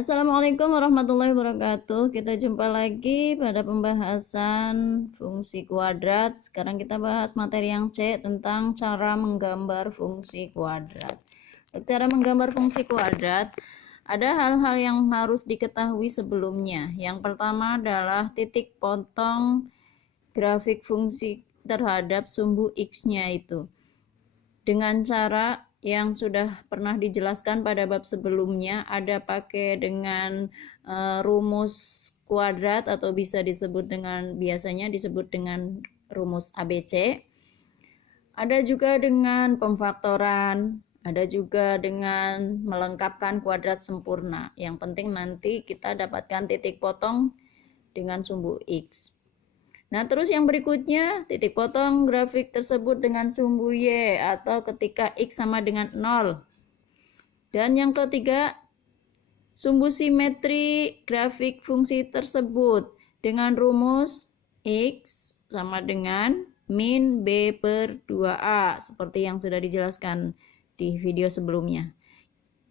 Assalamualaikum warahmatullahi wabarakatuh. Kita jumpa lagi pada pembahasan fungsi kuadrat. Sekarang kita bahas materi yang C tentang cara menggambar fungsi kuadrat. Untuk cara menggambar fungsi kuadrat, ada hal-hal yang harus diketahui sebelumnya. Yang pertama adalah titik potong grafik fungsi terhadap sumbu X-nya itu. Dengan cara yang sudah pernah dijelaskan pada bab sebelumnya, ada pakai dengan rumus kuadrat atau bisa disebut dengan, biasanya disebut dengan rumus ABC. Ada juga dengan pemfaktoran, ada juga dengan melengkapkan kuadrat sempurna. Yang penting nanti kita dapatkan titik potong dengan sumbu X. Nah, terus yang berikutnya, titik potong grafik tersebut dengan sumbu Y atau ketika X sama dengan 0. Dan yang ketiga, sumbu simetri grafik fungsi tersebut dengan rumus X sama dengan min B per 2A, seperti yang sudah dijelaskan di video sebelumnya.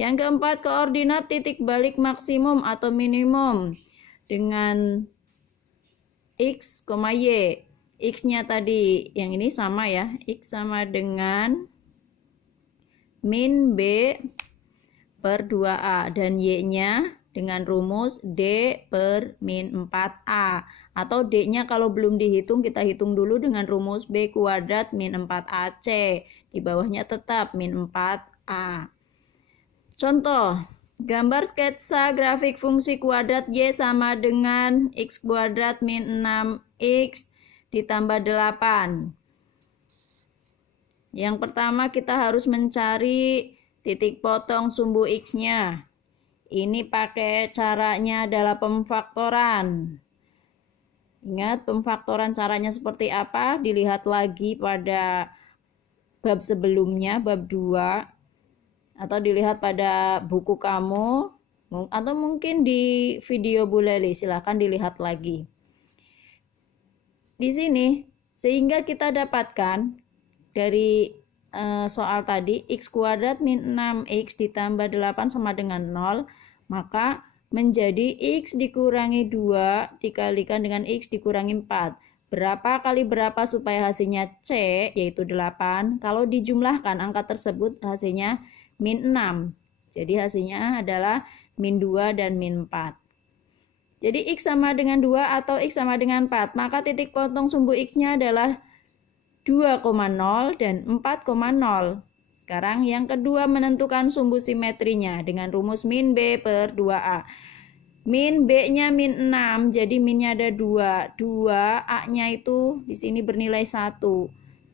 Yang keempat, koordinat titik balik maksimum atau minimum dengan X, Y. X-nya tadi yang ini sama ya, X sama dengan min B per 2A dan Y-nya dengan rumus D per min 4A, atau D-nya kalau belum dihitung kita hitung dulu dengan rumus B kuadrat min 4AC, di bawahnya tetap min 4A. Contoh, gambar sketsa grafik fungsi kuadrat Y sama dengan X kuadrat min 6X ditambah 8. Yang pertama kita harus mencari titik potong sumbu X-nya. Ini pakai caranya adalah pemfaktoran. Ingat pemfaktoran caranya seperti apa? Dilihat lagi pada bab sebelumnya, bab 2. Atau dilihat pada buku kamu, atau mungkin di video Bu Leli, silahkan dilihat lagi. Di sini, sehingga kita dapatkan dari soal tadi, X kuadrat min 6X ditambah 8 sama dengan 0, maka menjadi X dikurangi 2 dikalikan dengan X dikurangi 4. Berapa kali berapa supaya hasilnya C, yaitu 8. Kalau dijumlahkan angka tersebut hasilnya min 6. Jadi hasilnya adalah min 2 dan min 4. Jadi X sama dengan 2 atau X sama dengan 4. Maka titik potong sumbu X-nya adalah 2,0 dan 4,0. Sekarang yang kedua menentukan sumbu simetrinya dengan rumus min B per 2A. Min B-nya min 6, jadi minnya ada 2. 2, A-nya itu di sini bernilai 1.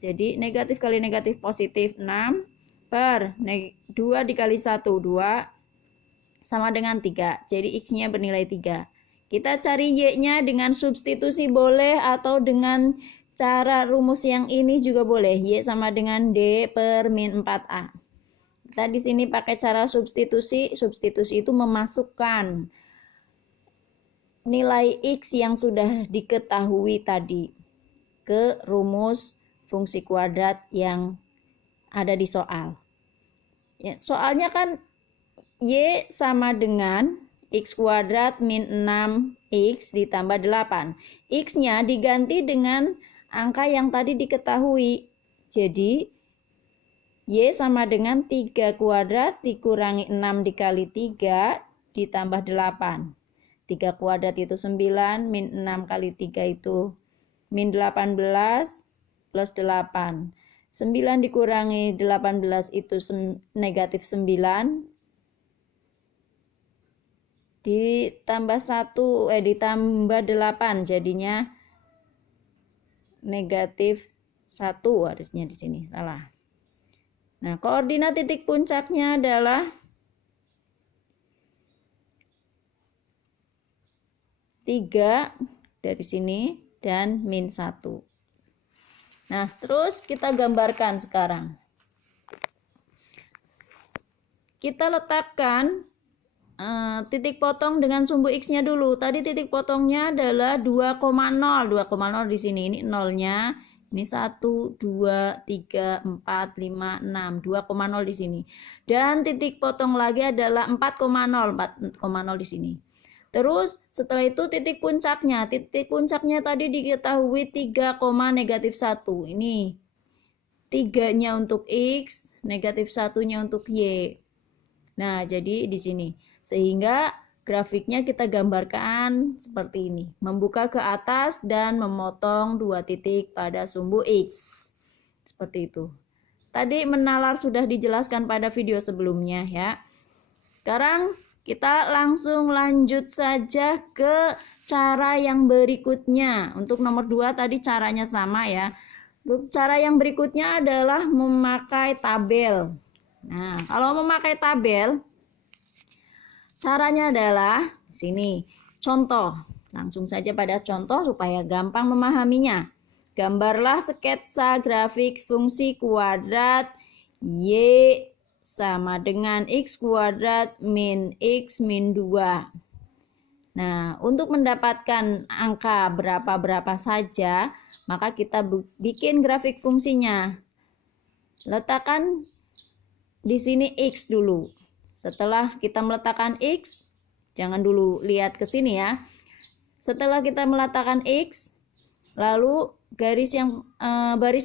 Jadi negatif kali negatif positif 6 per 2 dikali 1, 2 sama dengan 3. Jadi X-nya bernilai 3. Kita cari Y-nya dengan substitusi boleh atau dengan cara rumus yang ini juga boleh. Y sama dengan D per min 4A. Kita di sini pakai cara substitusi. Substitusi itu memasukkan nilai X yang sudah diketahui tadi ke rumus fungsi kuadrat yang ada di soal. Ya, soalnya kan Y sama dengan X kuadrat min 6X ditambah 8. X-nya diganti dengan angka yang tadi diketahui. Jadi Y sama dengan 3 kuadrat dikurangi 6 dikali 3 ditambah 8. 3 kuadrat itu 9, min 6 kali 3 itu min 18 plus 8. 9 dikurangi 18 itu negatif 9. Ditambah 8 jadinya negatif 1 harusnya di sini, salah. Nah, koordinat titik puncaknya adalah 3 dari sini dan min 1. Nah, terus kita gambarkan sekarang. Kita letakkan titik potong dengan sumbu X-nya dulu. Tadi titik potongnya adalah 2,0. 2,0 di sini, ini nolnya. Ini 1, 2, 3, 4, 5, 6. 2,0 di sini. Dan titik potong lagi adalah 4,0. 4,0 di sini. Terus setelah itu titik puncaknya. Titik puncaknya tadi diketahui 3,-1. Ini 3-nya untuk X, -1-nya untuk Y. Nah, jadi di sini. Sehingga grafiknya kita gambarkan seperti ini. Membuka ke atas dan memotong 2 titik pada sumbu X. Seperti itu. Tadi menalar sudah dijelaskan pada video sebelumnya ya. Sekarang kita langsung lanjut saja ke cara yang berikutnya. Untuk nomor 2 tadi caranya sama ya. Untuk cara yang berikutnya adalah memakai tabel. Nah, kalau memakai tabel, caranya adalah sini. Contoh. Langsung saja pada contoh supaya gampang memahaminya. Gambarlah sketsa grafik fungsi kuadrat Y sama dengan X kuadrat min X min 2. Nah, untuk mendapatkan angka berapa-berapa saja, maka kita bikin grafik fungsinya. Letakkan di sini X dulu. Setelah kita meletakkan X, jangan dulu lihat ke sini ya. Setelah kita meletakkan X, lalu baris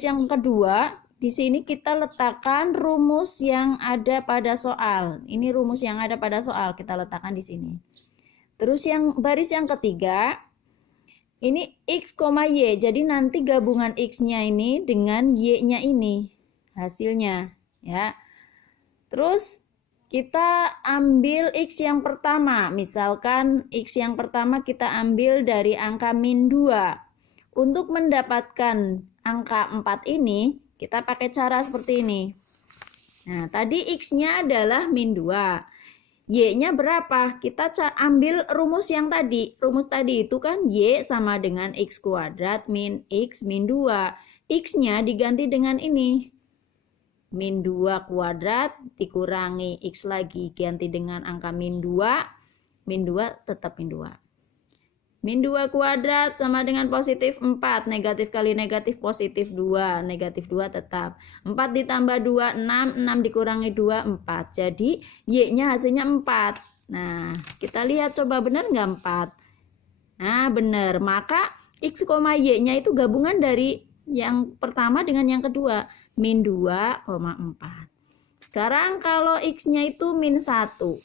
yang kedua, di sini kita letakkan rumus yang ada pada soal. Ini rumus yang ada pada soal, kita letakkan di sini. Terus baris yang ketiga, ini X, Y. Jadi nanti gabungan X-nya ini dengan Y-nya ini hasilnya ya. Terus kita ambil X yang pertama. Misalkan X yang pertama kita ambil dari angka min 2. Untuk mendapatkan angka 4 ini, kita pakai cara seperti ini. Nah, tadi X-nya adalah min 2. Y-nya berapa? Kita ambil rumus yang tadi. Rumus tadi itu kan Y sama dengan X kuadrat min X min 2. X-nya diganti dengan ini. Min 2 kuadrat dikurangi X lagi. Ganti dengan angka min 2. Min 2 tetap min 2. Min 2 kuadrat sama dengan positif 4. Negatif kali negatif positif 2. Negatif 2 tetap. 4 ditambah 2, 6. 6 dikurangi 2, 4. Jadi Y-nya hasilnya 4. Nah, kita lihat coba benar nggak 4? Nah, benar. Maka X, Y-nya itu gabungan dari yang pertama dengan yang kedua. Min 2,4. Sekarang kalau X-nya itu min 1.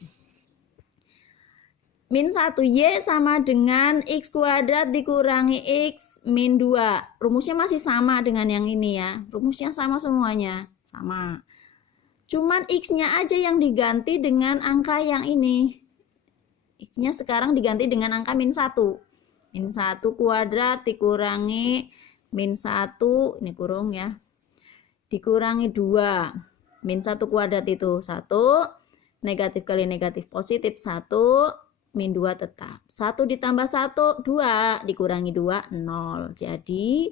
Min 1 Y sama dengan X kuadrat dikurangi X min 2. Rumusnya masih sama dengan yang ini ya. Rumusnya sama semuanya. Sama. Cuman X-nya aja yang diganti dengan angka yang ini. X-nya sekarang diganti dengan angka min 1. Min 1 kuadrat dikurangi min 1. Ini kurung ya. Dikurangi 2. Min 1 kuadrat itu 1. Negatif kali negatif positif 1. Min 2 tetap. 1 ditambah 1, 2. Dikurangi 2, 0. Jadi,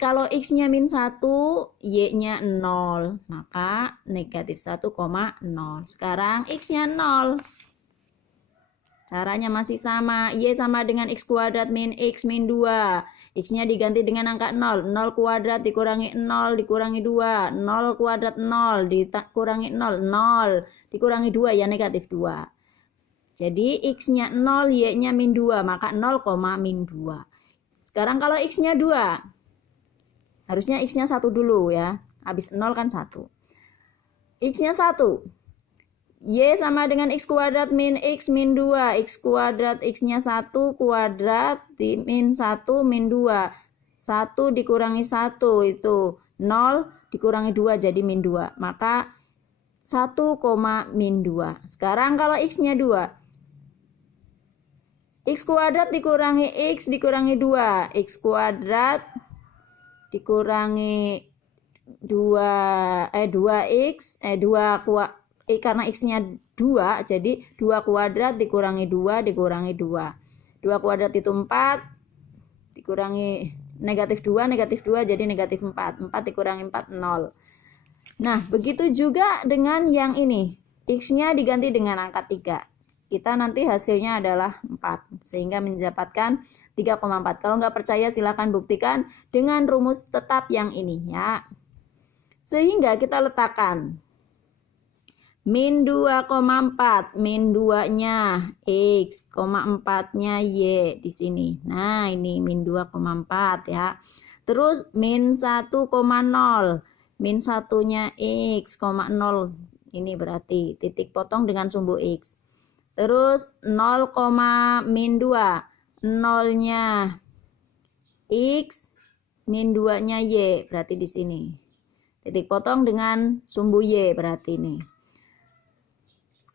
kalau X-nya min 1, Y-nya 0. Maka negatif 1,0. Sekarang X-nya 0. Caranya masih sama. Y sama dengan X kuadrat min X min 2. X-nya diganti dengan angka 0. 0 kuadrat dikurangi 0 dikurangi 2. 0 kuadrat 0 dikurangi 0. 0 dikurangi 2 ya negatif 2. Jadi X-nya 0, Y-nya min 2, maka 0, min 2. Sekarang kalau X-nya 2, harusnya X-nya 1 dulu ya. Habis 0 kan 1. X-nya 1. Y sama dengan X kuadrat min X min 2. X kuadrat X-nya 1 kuadrat di min 1 min 2. 1 dikurangi 1 itu 0 dikurangi 2 jadi min 2. Maka 1, min 2. Sekarang kalau X-nya 2. X kuadrat dikurangi X dikurangi 2. X kuadrat dikurangi 2X. Karena X-nya 2, jadi 2 kuadrat dikurangi 2 dikurangi 2. 2 kuadrat itu 4. Dikurangi negatif 2 jadi negatif 4. 4 dikurangi 4, 0. Nah, begitu juga dengan yang ini. X-nya diganti dengan angka 3. kita nanti hasilnya adalah 4, sehingga mendapatkan 3,4. Kalau nggak percaya silahkan buktikan dengan rumus tetap yang ini ya. Sehingga kita letakkan min 2,4, min 2-nya X, 4-nya Y di sini. Nah, ini min 2,4 ya. Terus min 1,0, min 1-nya X, 0. Ini berarti titik potong dengan sumbu X. Terus 0, min 2, 0-nya X, min 2-nya Y, berarti di sini. Titik potong dengan sumbu Y, berarti ini.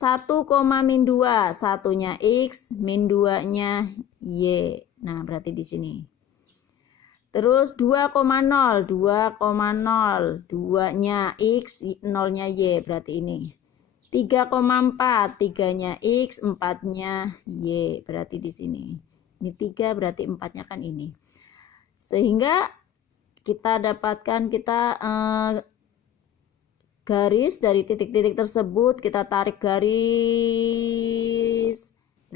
1, min 2, 1-nya X, min 2-nya Y. Nah, berarti di sini. Terus 2,0, 2,0, 2-nya X, 0-nya Y, berarti ini. 3,4, 3-nya X, 4-nya Y, berarti di sini. Ini 3, berarti 4-nya kan ini. Sehingga kita dapatkan, garis dari titik-titik tersebut, kita tarik garis.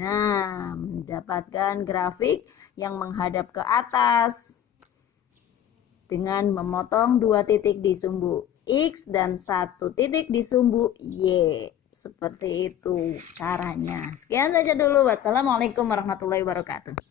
Nah, mendapatkan grafik yang menghadap ke atas dengan memotong 2 titik di sumbu X dan 1 titik di sumbu Y. Seperti itu caranya. Sekian saja dulu. Wassalamualaikum warahmatullahi wabarakatuh.